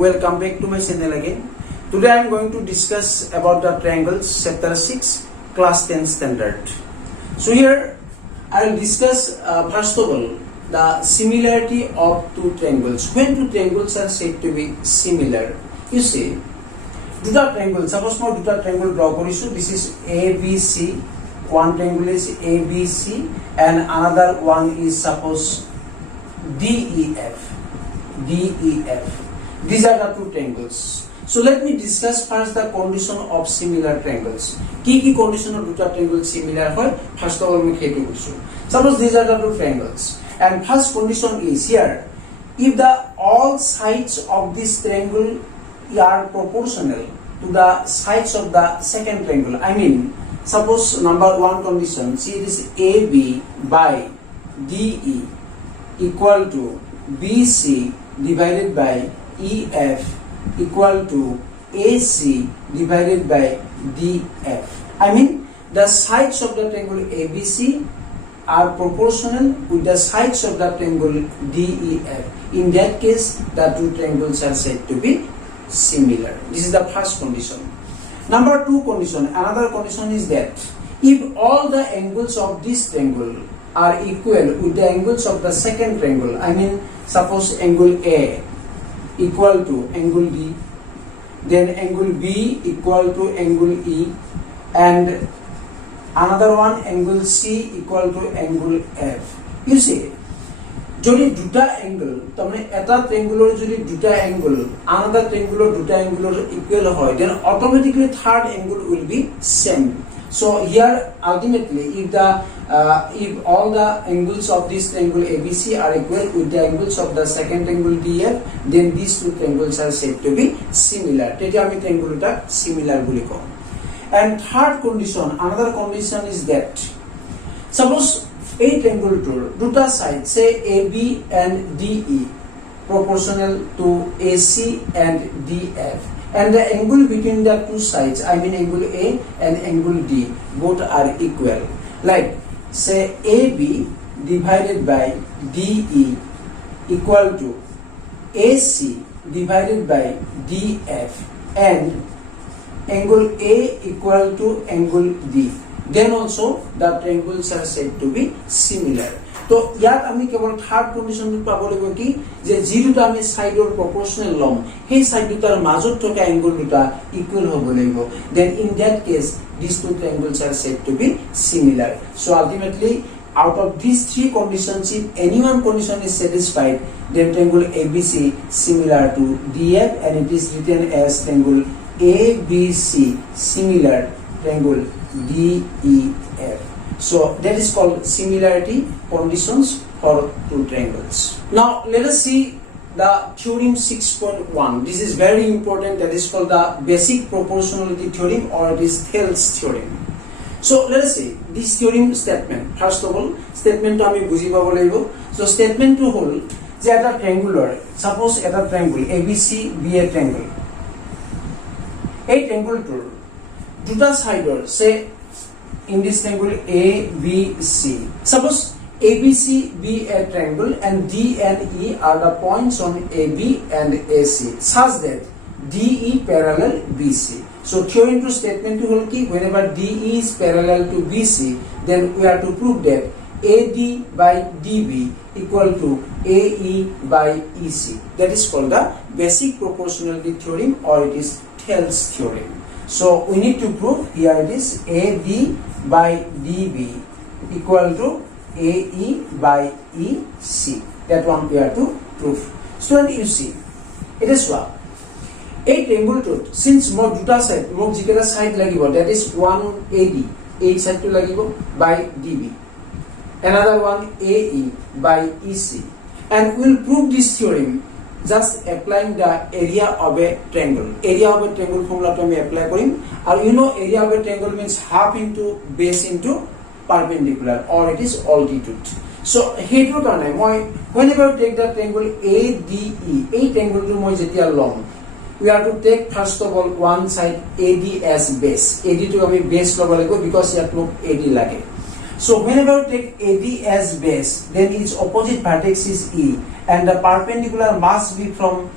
welcome back to my channel again. Today I am going to discuss about the triangles, chapter 6, class 10 standard. So here I will discuss first of all the similarity of two triangles. When two triangles are said to be similar, you see, duta triangle, suppose মই duta triangle draw কৰিছো. This is ABC. One triangle is ABC and another one is suppose DEF. These are the two triangles. So let me discuss first the condition of similar triangles. Ki condition of duta triangle similar hoy? First of all, me hetu koisu. Suppose these are the two triangles, and first condition is here: if the all sides of this triangle are proportional to the sides of the second triangle. I mean, suppose number one condition, see it is AB by DE equal to BC divided by EF equal to AC divided by DF. I mean, the sides of the triangle ABC are proportional with the sides of the triangle DEF. In that case, the two triangles are said to be similar. This is the first condition. Number two condition, another condition is that if all the angles of this triangle are equal with the angles of the second triangle, I mean, suppose angle A equal to angle D, then angle B equal to angle E, and another one angle C equal to angle F. You see, যদি দুটা angle তার এটা triangular যদি দুটা angle another triangular দুটা angular equal হয়, then automatically third angle will be same. So here ultimately if all the angles of this triangle ABC are equal with the angles of the second triangle DF, then these two triangles are said to be similar. Tete ami triangle ta similar boli kom. And third condition, another condition is that suppose a triangle tour duta side say AB and DE proportional to AC and DF, and the angle between the two sides, I mean angle A and angle D, both are equal. Like say AB divided by DE equal to AC divided by DF, and angle A equal to angle D, then also the triangles are said to be similar. So ইয়াত আমি কেৱল third কন্ডিশনটো পাব লাগিব কি যে যি দুটা আমি সাইডৰ প্ৰপোৰ্শনাল লম সেই সাইড দুটাৰ মাজত থকা এংগল দুটা ইকুৱেল হ'ব লাগিব, then in that case these two triangles are said to be similar. So ultimately out of these three conditions, if any one condition is satisfied, then triangle ABC similar to DF, and it is written as triangle ABC similar triangle DEF. So that is called similarity conditions for two triangles. Now let us see the theorem 6.1. This is very important. That is called the basic proportionality theorem, or it is Thales theorem. So let us see this theorem statement. First of all, statement to ami buji pabo laibo. So statement to hol je eta triangular, suppose eta triangle ABC be a triangle. A triangle to duta sider say in this triangle ABC. Suppose ABC be a triangle and D and E are the points on AB and AC such that DE parallel BC. So theorem to statement to hold key, whenever DE is parallel to BC, then we have to prove that AD by DB equal to AE by EC. That is called the basic proportionality theorem, or it is Thales theorem. So we need to prove, here it is AD by DB equal to AE by EC. That one we have to prove. Student, you see, it is what? A triangle to, since more duta side, more jikera side lagibo, that is one AD, A side to lagibo by DB. Another one AE by EC. And we will prove this theorem just applying the area of a triangle. Area of a triangle formula to me apply korim. And you know area of a triangle means half into base into perpendicular, or it is altitude. So hetu karone moi whenever you take the triangle ADE, a triangle to moi jetia long, we have to take first of all one side AD as base. AD to ami base lobo lagibo because here look AD lage. So whenever you take AD as base, then its opposite vertex is E, and the perpendicular must be from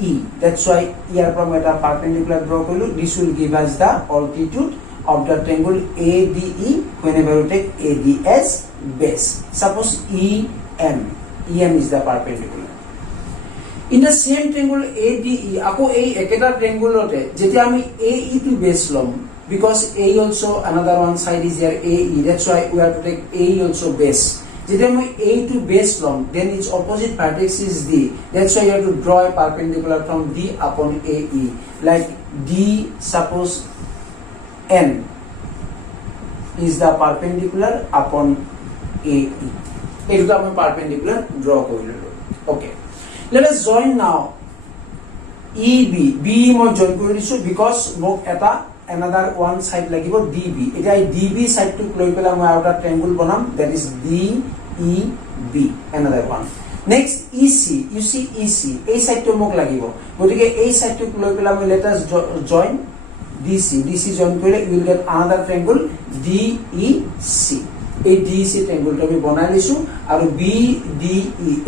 E. That's why here from a perpendicular draw korilu. This will give us the altitude of the triangle ADE whenever we take AD as base. Suppose EM is the perpendicular. In the same triangle ADE, ako a eketa triangle ote jeti ami AE to base lom, because A also another one side is here AE. That's why we have to take AE also base. Jeti ami A to base lom, then its opposite vertex is D. That's why you have to draw a perpendicular from D upon AE. Like D, suppose N is the perpendicular upon AE. It will be perpendicular draw korilu. Okay. Let us join now EB. B মই join কৰি দিছো because মোক এটা another one side লাগিব DB. এতিয়া DB side to লৈ পেলাই মই এটা triangle বনাম, that is DEB, another one. Next EC, you see EC এই side to মোক লাগিব, গতিকে এই side to লৈ পেলাই মই let us join DC join কৰিলে you will get another triangle DEC. এই DEC triangle to আমি বনাই লৈছো আৰু BDE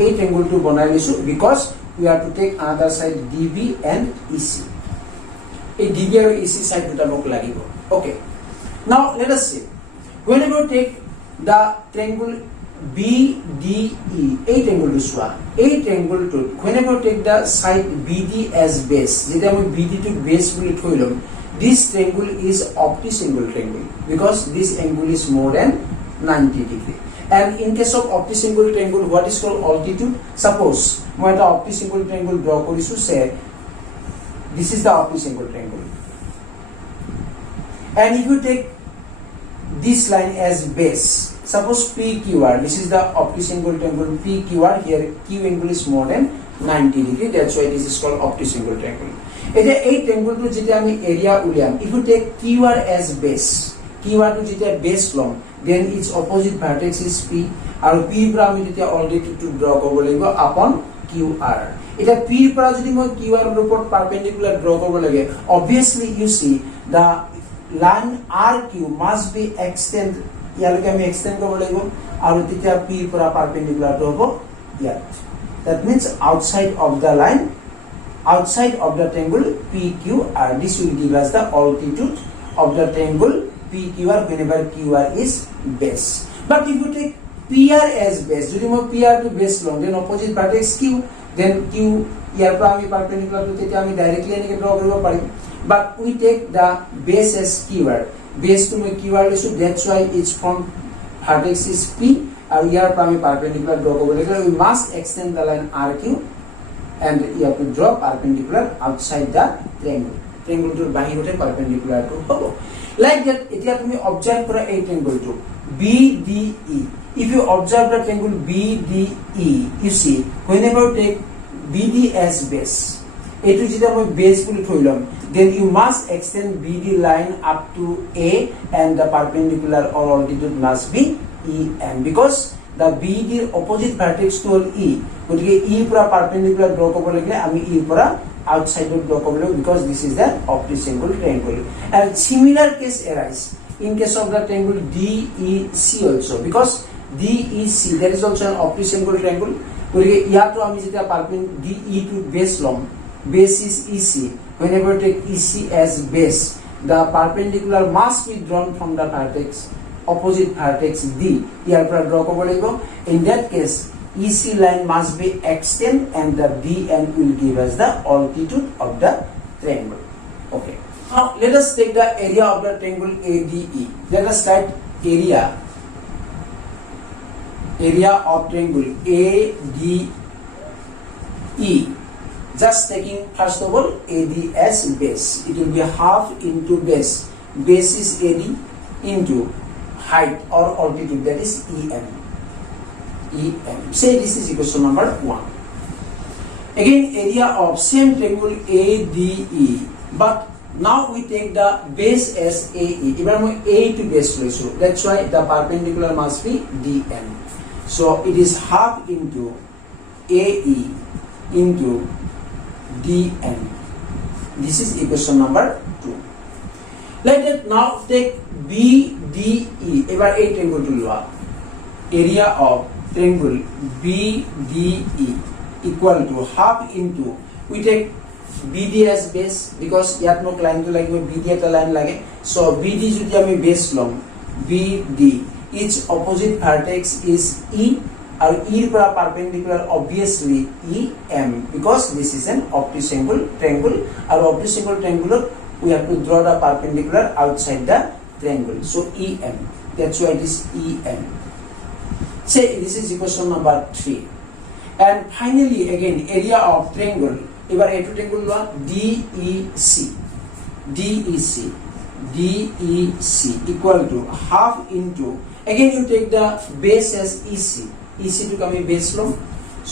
এই triangle to বনাই লৈছো because we have to take another side DB and EC. এই DB আৰু EC side দুটা মোক লাগিব. Okay, now let us see, whenever take the triangle BDE এই triangle to চোৱা, এই triangle to whenever take the side BD as base, যেতিয়া আমি BD to base বুলি থৈ লম, this triangle is optisingle triangle because this angle is more than 90 degree. And in case of optisingle triangle, what is called altitude? Suppose মই এটা optisingle triangle draw কৰিছো, say this is the optisingle triangle, and if you take this line as base, suppose PQR, this is the optisingle triangle PQR, here Q angle is more than 90 degree, that's why this is called optisingle triangle. এতিয়া এই triangle to যেতিয়া আমি area উলিয়াম, if you take QR as base, QR to যেতিয়া base লম, then its opposite vertex is P, আৰু P পৰা আমি যেতিয়া altitude to draw কৰিব লাগিব upon QR. এটা P পৰা যদি মই QR ৰ ওপৰত perpendicular draw কৰিব লাগে, obviously you see the line RQ must be extend, ইয়ালৈকে আমি extend কৰিব লাগিব আৰু তেতিয়া P পৰা perpendicular to হ'ব ইয়াত. That means outside of the line, outside of the triangle PQR, this will give us the altitude of the triangle PQR whenever QR is base. But if you take PR as base, যদি মই PR to base লম, then opposite vertex Q, then Q ইয়াৰ পৰা আমি perpendicular to তেতিয়া আমি directly এনেকৈ draw কৰিব পাৰিম. But we take the base as QR, base to মই QR লৈছো, that's why its from vertex is P, আৰু ইয়াৰ পৰা আমি perpendicular draw কৰিব লাগিব. We must extend the line RQ and you have to draw perpendicular outside the triangle. Triangle to বাহিৰতে perpendicular to হ'ব. Like that, এতিয়া তুমি observe কৰা এই triangle to BDE. If you observe the triangle BDE, you see whenever you take BD as base, এইটো যেতিয়া মই base বুলি থৈ লম, then you must extend BD line up to A and the perpendicular or altitude must be EM, because the BD opposite vertex to E, গতিকে E পৰা perpendicular draw কৰিব লাগিলে আমি E পৰা outside of draw কৰিব লাগিব, because this is the optisingle triangle. And similar case arise in case of the triangle DEC also, because DEC there is also an optisingle triangle. গতিকে ইয়াতো আমি যেতিয়া perpendicular DE to base লম, base is EC, whenever take EC as base, the perpendicular must be drawn from the vertex, opposite vertex D, ইয়াৰ পৰা draw কৰিব লাগিব. In that case EC line must be extend and the DN will give us the altitude of the triangle. Okay, now let us take the area of the triangle ADE. Let us write area of triangle ADE, just taking first of all AD as base. It will be half into base, base is AD into height or altitude, that is EM. Say this is equation number 1. Again, area of same triangle ADE, but now we take the base as AE. Even A to base ratio, that's why the perpendicular must be DM. So it is half into AE into DM. This is equation number 2. Like that, now take BDE. Ever a triangle to lower. Area of triangle BDE equal to half into we take BD as base because yet no line to like BD at a line like so BD jodi ami base long BD its opposite vertex is E or E para perpendicular obviously EM because this is an obtusingle triangle or obtusingle triangle we have to draw the perpendicular outside the triangle so EM that's why it is EM. Say this is equation number 3 and finally again area of triangle এবার a triangle লওয়া DEC equal to half into again you take the base as EC to come a base law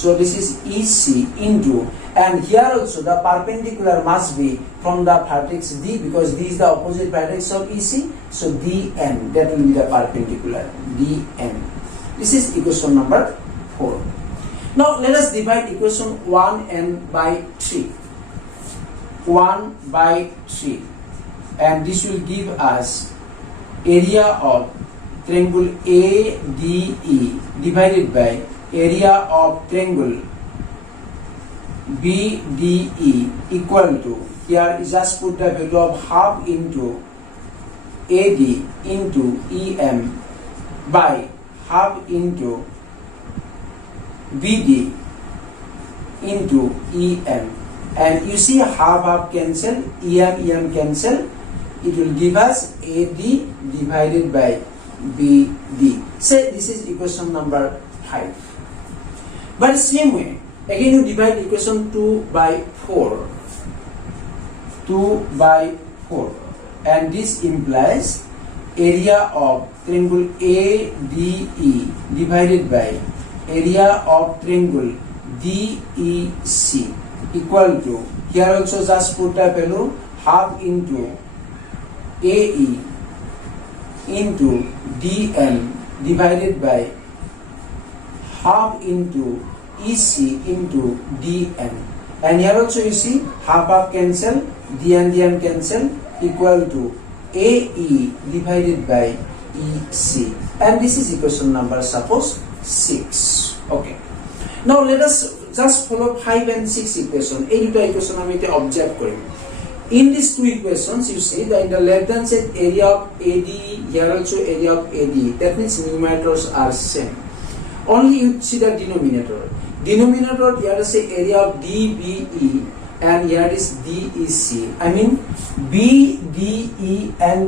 so this is EC into and here also the perpendicular must be from the vertex D because D is the opposite vertex of EC so DN that will be the perpendicular DN. This is equation number 4. Now let us divide equation 1n by 3. 1 by 3 and this will give us area of triangle ADE divided by area of triangle BDE equal to here is just put the value of half into AD into EM by half into BD into EM and you see half cancel EM cancel it will give us AD divided by BD. Say this is equation number 5 but same way again you divide equation 2 by 4 and this implies area of triangle ADE divided by area of triangle DEC equal to here also just put a value half into AE into DN divided by half into EC into DN and here also you see half cancel DN cancel equal to AE divided by EC and this is equation number suppose 6. Okay. Now let us just follow 5 and 6 equation. এই দুটো equation আমি এটা observe করি. In these two equations you see that in the left hand side area of AD here also area of AD that means numerators are same. Only you see the denominator. Denominator here is area of DBE and here is DEC. I mean BDE and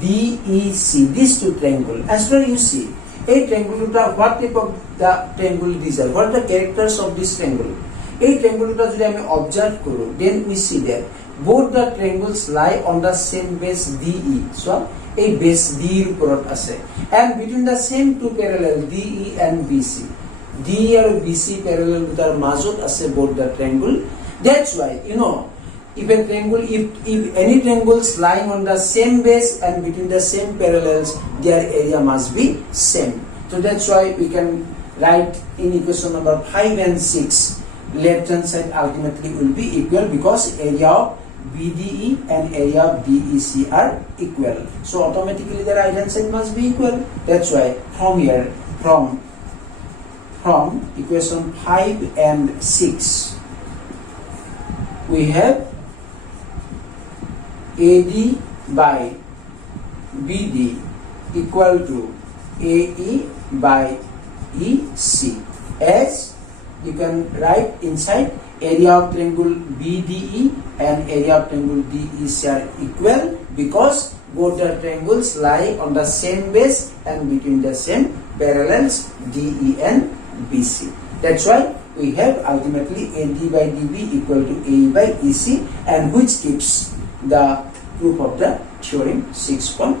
DEC these two triangle as well you see a triangle what type of the triangle these are what are the characters of this triangle a triangle jodi ami observe koru then we see that both the triangles lie on the same base DE so a base D er uporot ase and between the same two parallel DE and BC DE and BC parallel tar majot ase both the triangle that's why you know if a triangle if any triangles lying on the same base and between the same parallels their area must be same so that's why we can write in equation number 5 and 6 left hand side ultimately will be equal because area of BDE and area of DEC are equal so automatically the right hand side must be equal that's why from here from equation 5 and 6 we have AD by BD equal to AE by EC as you can write inside area of triangle BDE and area of triangle DEC are equal because both the triangles lie on the same base and between the same parallels DE and BC. That's why we have ultimately AD by DB equal to AE by EC and which gives the proof of the theorem 6.1.